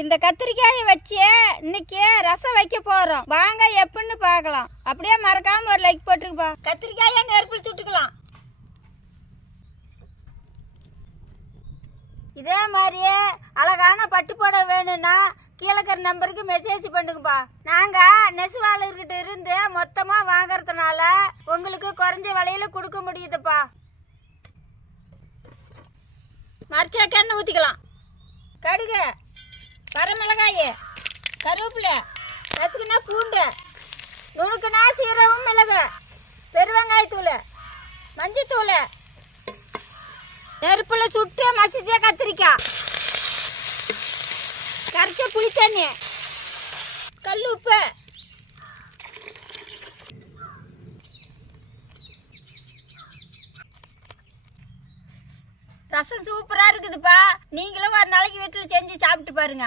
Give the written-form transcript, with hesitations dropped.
இந்த கத்திரிக்காயை வச்சு இன்னைக்கு ரசம் வைக்க போறோம். வாங்க எப்படின்னு பார்க்கலாம். அப்படியே மறக்காம ஒரு லைக் போட்டுருப்பா. கத்திரிக்காயை நெருப்பில் சுட்டுக்கலாம். இதே மாதிரியே அழகான பட்டுப்புடவை வேணும்னா கீழக்கிற நம்பருக்கு மெசேஜ் பண்ணுங்கப்பா. நாங்கள் நெசவாளர்கிட்ட இருந்து மொத்தமாக வாங்கறதுனால உங்களுக்கு குறைஞ்ச விலையில கொடுக்க முடியுதுப்பா. மரச்சாக்கெண்ணெய் ஊற்றிக்கலாம். கடுகு, வரமிளகாய், கருவேப்பிலை, நசுக்குனா பூண்டு, நுணுக்குனா சீரகம், மிளகு, பெருவெங்காயத்தூள், மஞ்சத்தூள், நெருப்புல சுட்டு மசிச்ச கத்திரிக்காய், கரைச்ச புளி தண்ணி, கல் உப்பு, ரசம் சூப்பரா இருக்குதுப்பா. நீங்களும் ஒரு நாளைக்கு வீட்டில் செஞ்சு சாப்பிட்டு பாருங்க.